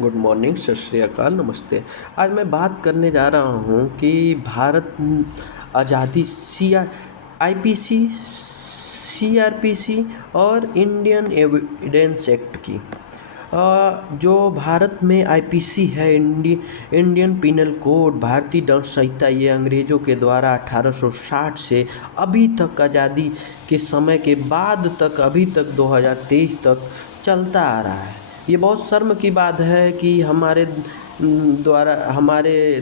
Good morning, सत श्री अकाल, नमस्ते। आज मैं बात करने जा रहा हूँ कि भारत आज़ादी आईपीसी, सीआरपीसी और इंडियन एविडेंस एक्ट की। जो भारत में आईपीसी है, इंडियन पिनल कोड, भारतीय दंड संहिता, ये अंग्रेज़ों के द्वारा 1860 से अभी तक, आज़ादी के समय के बाद तक, अभी तक 2023 तक चलता आ रहा है। ये बहुत शर्म की बात है कि हमारे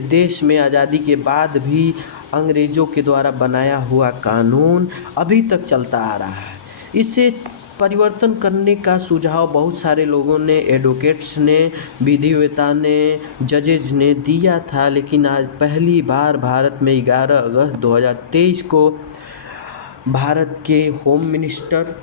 देश में आज़ादी के बाद भी अंग्रेज़ों के द्वारा बनाया हुआ कानून अभी तक चलता आ रहा है। इसे परिवर्तन करने का सुझाव बहुत सारे लोगों ने, एडवोकेट्स ने, विधिवेत्ता ने, जजेज ने दिया था, लेकिन आज पहली बार भारत में 11 अगस्त 2023 को भारत के होम मिनिस्टर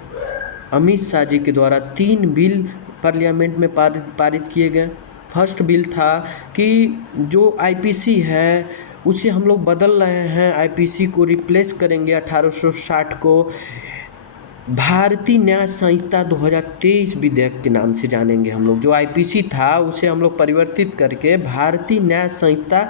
अमित शाह जी के द्वारा 3 बिल पार्लियामेंट में पारित किए गए। फर्स्ट बिल था कि जो आईपीसी है उसे हम लोग बदल रहे हैं, आईपीसी को रिप्लेस करेंगे 1860 को भारतीय न्याय संहिता 2023 विधेयक के नाम से जानेंगे हम लोग। जो आईपीसी था उसे हम लोग परिवर्तित करके भारतीय न्याय संहिता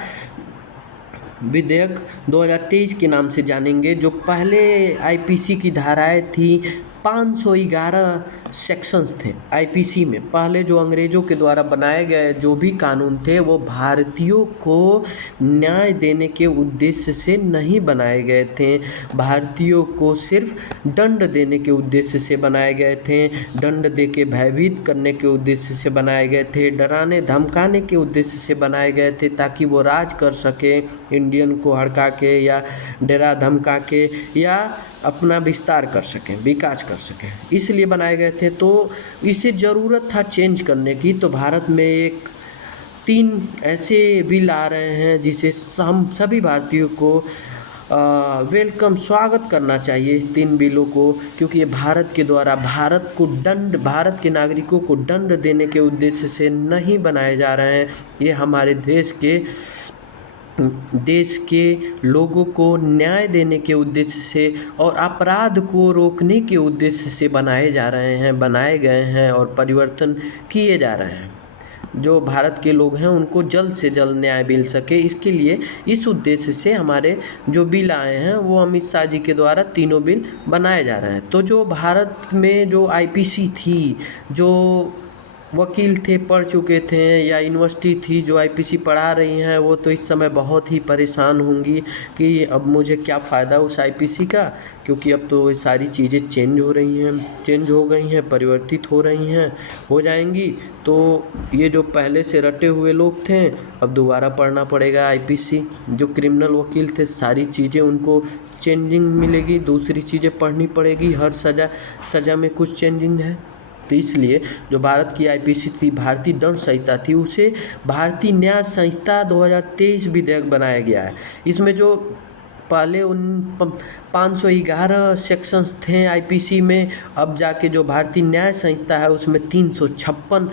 विधेयक 2023 के नाम से जानेंगे। जो पहले आईपीसी की धाराएं थी, 511 सेक्शंस थे आईपीसी में। पहले जो अंग्रेज़ों के द्वारा बनाए गए जो भी कानून थे वो भारतीयों को न्याय देने के उद्देश्य से नहीं बनाए गए थे, भारतीयों को सिर्फ दंड देने के उद्देश्य से बनाए गए थे, दंड दे के भयभीत करने के उद्देश्य से बनाए गए थे, डराने धमकाने के उद्देश्य से बनाए गए थे, ताकि वो राज कर सके, इंडियन को हड़का के या डरा धमका के या अपना विस्तार कर सकें, विकास कर सकें, इसलिए बनाए गए थे। तो इसे ज़रूरत था चेंज करने की। तो भारत में 3 ऐसे बिल आ रहे हैं जिसे हम सभी भारतीयों को वेलकम, स्वागत करना चाहिए इस 3 बिलों को, क्योंकि ये भारत के द्वारा भारत के नागरिकों को दंड देने के उद्देश्य से नहीं बनाए जा रहे हैं। ये हमारे देश के लोगों को न्याय देने के उद्देश्य से और अपराध को रोकने के उद्देश्य से बनाए गए हैं और परिवर्तन किए जा रहे हैं। जो भारत के लोग हैं उनको जल्द से जल्द न्याय मिल सके, इसके लिए इस उद्देश्य से हमारे जो बिल आए हैं वो अमित शाह जी के द्वारा तीनों बिल बनाए जा रहे हैं। तो जो भारत में जो आईपीसी थी, जो वकील थे, पढ़ चुके थे, या यूनिवर्सिटी थी जो आईपीसी पढ़ा रही हैं, वो तो इस समय बहुत ही परेशान होंगी कि अब मुझे क्या फ़ायदा उस आईपीसी का, क्योंकि अब तो ये सारी चीज़ें चेंज हो गई हैं, परिवर्तित हो जाएंगी। तो ये जो पहले से रटे हुए लोग थे, अब दोबारा पढ़ना पड़ेगा आईपीसी। जो क्रिमिनल वकील थे, सारी चीज़ें उनको चेंजिंग मिलेगी, दूसरी चीज़ें पढ़नी पड़ेगी, हर सज़ा में कुछ चेंजिंग है। तो इसलिए जो भारत की आईपीसी थी, भारतीय दंड संहिता थी, उसे भारतीय न्याय संहिता 2023 विधेयक बनाया गया है। इसमें जो पहले 511 सेक्शंस थे आईपीसी में, अब जाके जो भारतीय न्याय संहिता है उसमें 356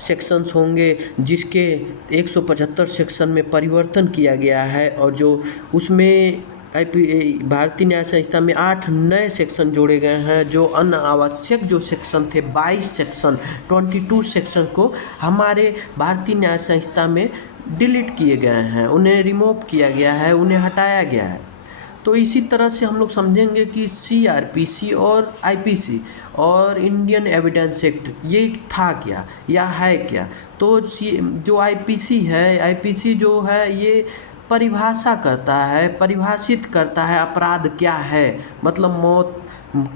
सेक्शंस होंगे, जिसके 175 सेक्शन में परिवर्तन किया गया है। और जो उसमें भारतीय न्याय संहिता में 8 नए सेक्शन जोड़े गए हैं। जो अनावश्यक जो सेक्शन थे, 22 सेक्शन को हमारे भारतीय न्याय संहिता में डिलीट किए गए हैं, उन्हें रिमूव किया गया है, उन्हें हटाया गया है। तो इसी तरह से हम लोग समझेंगे कि सीआरपीसी और आईपीसी और इंडियन एविडेंस एक्ट ये था क्या या है क्या। तो जो आईपीसी है, आईपीसी जो है ये परिभाषित करता है अपराध क्या है, मतलब मौत,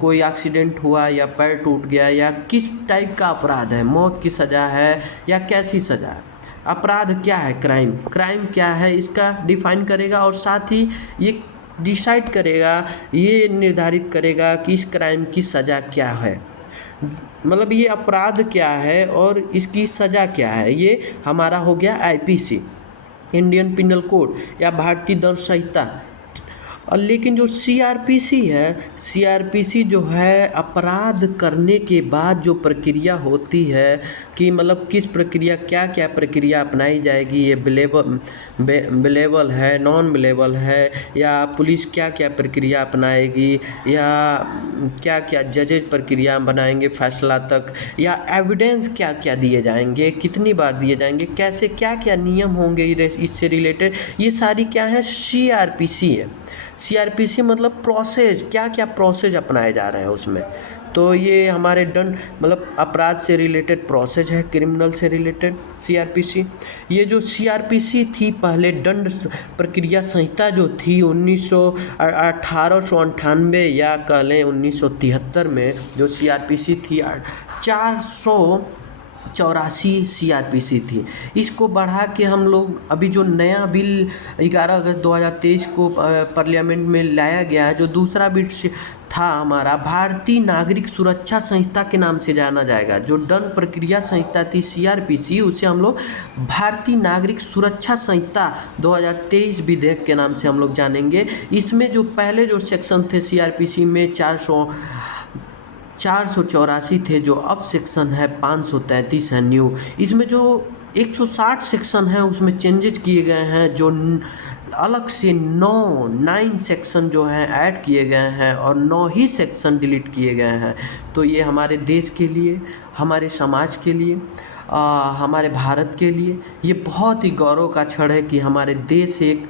कोई एक्सीडेंट हुआ या पैर टूट गया, या किस टाइप का अपराध है, मौत की सज़ा है या कैसी सज़ा है, अपराध क्या है, क्राइम क्या है, इसका डिफाइन करेगा। और साथ ही ये डिसाइड करेगा, ये निर्धारित करेगा कि इस क्राइम की सज़ा क्या है, मतलब ये अपराध क्या है और इसकी सज़ा क्या है। ये हमारा हो गया आईपीसी, इंडियन पिनल कोड या भारतीय दंड संहिता। लेकिन जो सीआरपीसी है, सीआरपीसी जो है अपराध करने के बाद जो प्रक्रिया होती है, कि मतलब किस प्रक्रिया, क्या क्या प्रक्रिया अपनाई जाएगी, ये बिलेबल है, नॉन बिलेबल है, या पुलिस क्या क्या प्रक्रिया अपनाएगी, या क्या क्या जजेज प्रक्रिया बनाएंगे फैसला तक, या एविडेंस क्या क्या दिए जाएंगे, कितनी बार दिए जाएंगे, कैसे क्या क्या नियम होंगे इससे रिलेटेड, ये सारी क्या है, सीआरपीसी है। सीआरपीसी मतलब प्रोसेस, क्या क्या प्रोसेस अपनाए जा रहे हैं उसमें। तो ये हमारे दंड मतलब अपराध से रिलेटेड प्रोसेस है, क्रिमिनल से रिलेटेड सीआरपीसी। ये जो सीआरपीसी थी पहले दंड प्रक्रिया संहिता जो थी 1898 या कह लें 1973 में जो सीआरपीसी थी 484 सीआरपीसी थी। इसको बढ़ा के हम लोग अभी जो नया बिल 11 अगस्त 2023 को पार्लियामेंट में लाया गया है, जो दूसरा बिल था हमारा, भारतीय नागरिक सुरक्षा संहिता के नाम से जाना जाएगा। जो दंड प्रक्रिया संहिता थी सीआरपीसी, उसे हम लोग भारतीय नागरिक सुरक्षा संहिता 2023 विधेयक के नाम से हम लोग जानेंगे। इसमें जो पहले जो सेक्शन थे सीआरपीसी में 484 थे, जो अब सेक्शन है 533 है न्यू। इसमें जो 160 सेक्शन है उसमें चेंजेस किए गए हैं, जो अलग से 9 सेक्शन जो हैं ऐड किए गए हैं और 9 ही सेक्शन डिलीट किए गए हैं। तो ये हमारे देश के लिए, हमारे समाज के लिए, हमारे भारत के लिए ये बहुत ही गौरव का क्षण है कि हमारे देश एक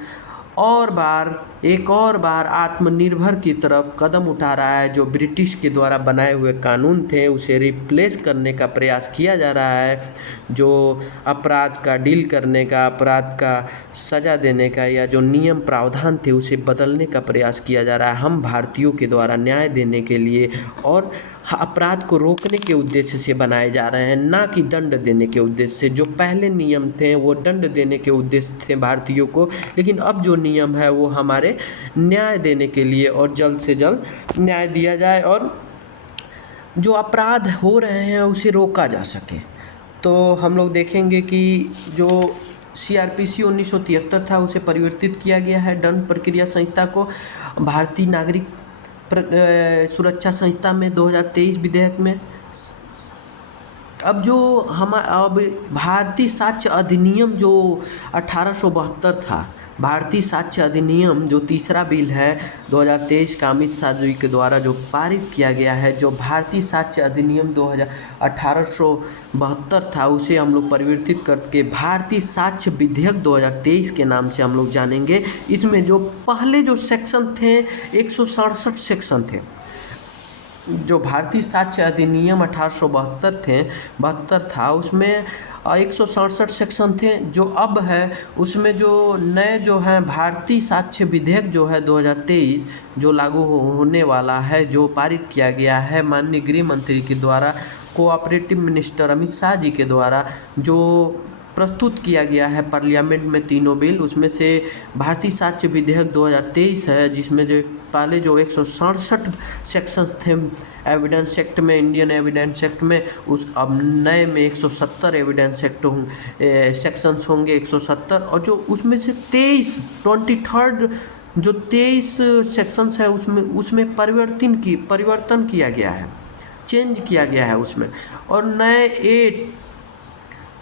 और बार आत्मनिर्भर की तरफ कदम उठा रहा है। जो ब्रिटिश के द्वारा बनाए हुए कानून थे उसे रिप्लेस करने का प्रयास किया जा रहा है। जो अपराध का डील करने का, अपराध का सज़ा देने का, या जो नियम प्रावधान थे उसे बदलने का प्रयास किया जा रहा है हम भारतीयों के द्वारा न्याय देने के लिए और अपराध को रोकने के उद्देश्य से बनाए जा रहे हैं, ना कि दंड देने के उद्देश्य से। जो पहले नियम थे वो दंड देने के उद्देश्य थे भारतीयों को, लेकिन अब जो नियम है वो हमारे न्याय देने के लिए और जल्द से जल्द न्याय दिया जाए और जो अपराध हो रहे हैं उसे रोका जा सके। तो हम लोग देखेंगे कि जो सीआरपीसी 1973 था उसे परिवर्तित किया गया है दंड प्रक्रिया संहिता को भारतीय नागरिक सुरक्षा संहिता में 2023 विधेयक में। अब भारतीय साक्ष्य अधिनियम जो 1872 था, भारतीय साक्ष्य अधिनियम जो तीसरा बिल है 2023 का अमित शाह जी के द्वारा जो पारित किया गया है, जो भारतीय साक्ष्य अधिनियम 1872 था उसे हम लोग परिवर्तित करके भारतीय साक्ष्य विधेयक 2023 के नाम से हम लोग जानेंगे। इसमें जो पहले जो सेक्शन थे 167 सेक्शन थे। जो भारतीय साक्ष्य अधिनियम 1872 था उसमें 167 सेक्शन थे। जो अब है उसमें जो नए जो हैं भारतीय साक्ष्य विधेयक जो है 2023 जो लागू होने वाला है, जो पारित किया गया है माननीय गृह मंत्री के द्वारा, कोऑपरेटिव मिनिस्टर अमित शाह जी के द्वारा जो प्रस्तुत किया गया है पार्लियामेंट में तीनों बिल, उसमें से भारतीय साक्ष्य विधेयक 2023 है, जिसमें जो पहले जो 167 सेक्शंस थे एविडेंस एक्ट में, इंडियन एविडेंस एक्ट में, उस अब नए में 170 एविडेंस एक्ट सेक्शंस होंगे 170, और जो उसमें से 23 सेक्शंस है उसमें परिवर्तन किया गया है, चेंज किया गया है उसमें, और नए 8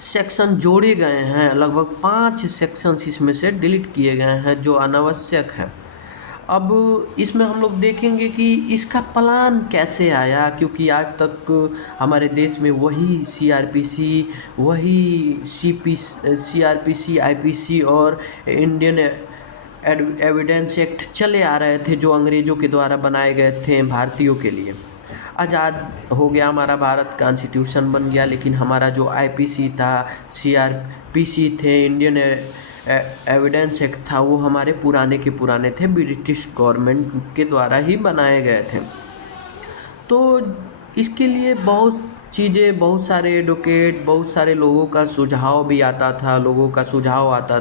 सेक्शन जोड़े गए हैं। लगभग 5 सेक्शंस इसमें से डिलीट किए गए हैं जो अनावश्यक है। अब इसमें हम लोग देखेंगे कि इसका प्लान कैसे आया, क्योंकि आज तक हमारे देश में वही सीआरपीसी, आईपीसी और इंडियन एविडेंस एक्ट चले आ रहे थे, जो अंग्रेज़ों के द्वारा बनाए गए थे भारतीयों के लिए। आज़ाद हो गया हमारा भारत, कॉन्स्टिट्यूशन बन गया, लेकिन हमारा जो आईपीसी था, सीआरपीसी थे, इंडियन एविडेंस एक्ट था, वो हमारे पुराने के पुराने थे, ब्रिटिश गवर्नमेंट के द्वारा ही बनाए गए थे। तो इसके लिए बहुत चीज़ें, बहुत सारे एडवोकेट, बहुत सारे लोगों का सुझाव भी आता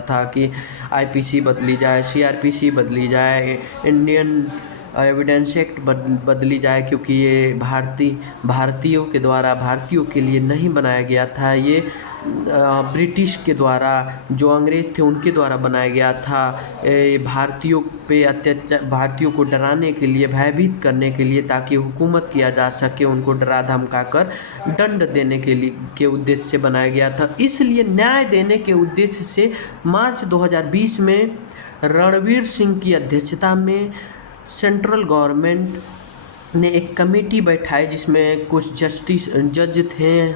था कि आईपीसी बदली जाए, सीआरपीसी बदली जाए, इंडियन एविडेंस एक्ट बदली जाए, क्योंकि ये भारतीयों के द्वारा भारतीयों के लिए नहीं बनाया गया था, ये ब्रिटिश के द्वारा, जो अंग्रेज़ थे उनके द्वारा बनाया गया था। भारतीयों पे अत्याचार, भारतीयों को डराने के लिए, भयभीत करने के लिए, ताकि हुकूमत किया जा सके, उनको डरा धमका कर दंड देने के उद्देश्य से बनाया गया था। इसलिए न्याय देने के उद्देश्य से मार्च 2020 में रणवीर सिंह की अध्यक्षता में सेंट्रल गवर्नमेंट ने एक कमेटी बैठाई, जिसमें कुछ जज थे,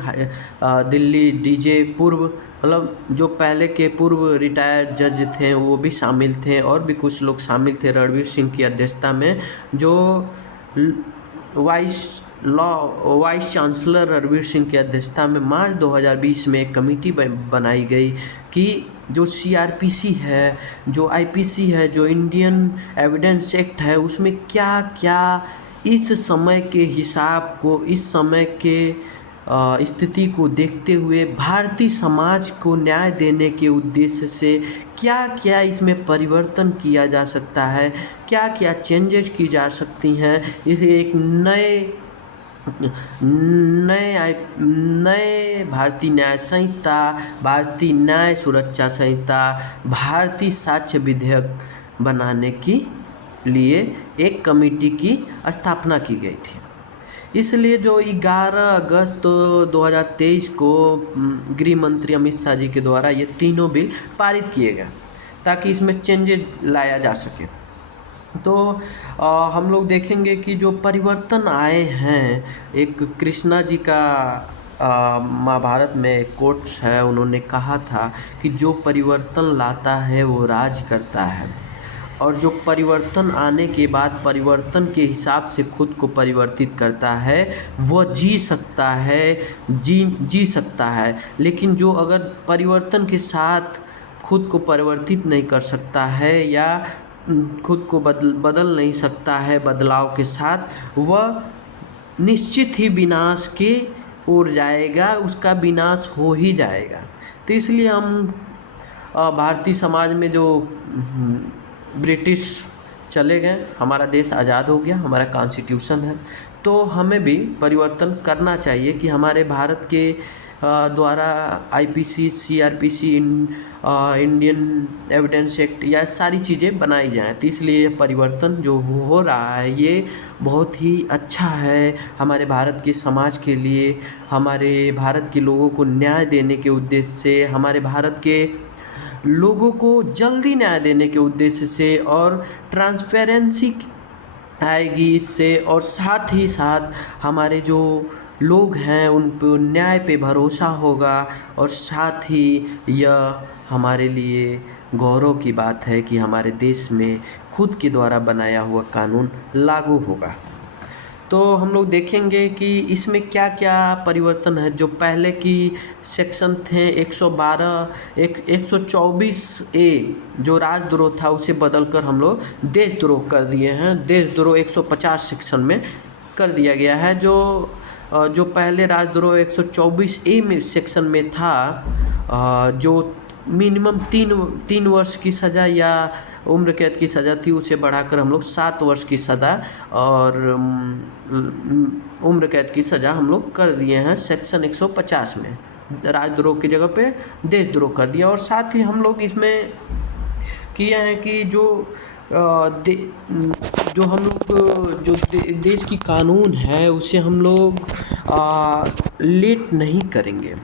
दिल्ली डीजे पूर्व, मतलब जो पहले के पूर्व रिटायर्ड जज थे वो भी शामिल थे, और भी कुछ लोग शामिल थे रणवीर सिंह की अध्यक्षता में। जो वाइस चांसलर रणवीर सिंह की अध्यक्षता में मार्च 2020 में एक कमेटी बनाई गई कि जो सीआरपीसी है, जो आईपीसी है, जो इंडियन एविडेंस एक्ट है, उसमें क्या क्या इस समय के हिसाब को, इस समय के स्थिति को देखते हुए भारतीय समाज को न्याय देने के उद्देश्य से क्या क्या इसमें परिवर्तन किया जा सकता है, क्या क्या चेंजेज की जा सकती हैं। इसे एक नए भारतीय न्याय संहिता, भारतीय न्याय सुरक्षा संहिता, भारतीय साक्ष्य विधेयक बनाने के लिए एक कमेटी की स्थापना की गई थी। इसलिए जो 11 अगस्त 2023 को गृह मंत्री अमित शाह जी के द्वारा ये तीनों बिल पारित किए गए, ताकि इसमें चेंजेज लाया जा सके। तो हम लोग देखेंगे कि जो परिवर्तन आए हैं, एक कृष्णा जी का महाभारत में एक कोट्स है, उन्होंने कहा था कि जो परिवर्तन लाता है वो राज करता है, और जो परिवर्तन आने के बाद परिवर्तन के हिसाब से खुद को परिवर्तित करता है वह जी सकता है। लेकिन जो अगर परिवर्तन के साथ खुद को परिवर्तित नहीं कर सकता है, या खुद को बदल नहीं सकता है बदलाव के साथ, वह निश्चित ही विनाश की ओर जाएगा, उसका विनाश हो ही जाएगा। तो इसलिए हम भारतीय समाज में जो ब्रिटिश चले गए, हमारा देश आज़ाद हो गया, हमारा कॉन्स्टिट्यूशन है, तो हमें भी परिवर्तन करना चाहिए कि हमारे भारत के द्वारा IPC, CrPC, Indian evidence act, या सारी चीज़ें बनाई जाएँ। तो इसलिए ये परिवर्तन जो हो रहा है ये बहुत ही अच्छा है हमारे भारत के समाज के लिए, हमारे भारत के लोगों को न्याय देने के उद्देश्य से, हमारे भारत के लोगों को जल्दी न्याय देने के उद्देश्य से, और ट्रांसपेरेंसी आएगी इससे, और साथ ही साथ हमारे जो लोग हैं उन पर न्याय पे भरोसा होगा, और साथ ही यह हमारे लिए गौरव की बात है कि हमारे देश में खुद के द्वारा बनाया हुआ कानून लागू होगा। तो हम लोग देखेंगे कि इसमें क्या क्या परिवर्तन है। जो पहले की सेक्शन थे 124A जो राजद्रोह था, उसे बदलकर हम लोग देशद्रोह कर दिए हैं। देशद्रोह 150 सेक्शन में कर दिया गया है। जो पहले राजद्रोह 124A में सेक्शन में था, जो मिनिमम 3 वर्ष की सज़ा या उम्र कैद की सज़ा थी, उसे बढ़ाकर हम लोग 7 वर्ष की सज़ा और उम्र कैद की सज़ा हम लोग कर दिए हैं सेक्शन 150 में। राजद्रोह की जगह पे देशद्रोह कर दिया, और साथ ही हम लोग इसमें किए हैं कि जो हम लोग जो देश की कानून है उसे हम लोग लेट नहीं करेंगे।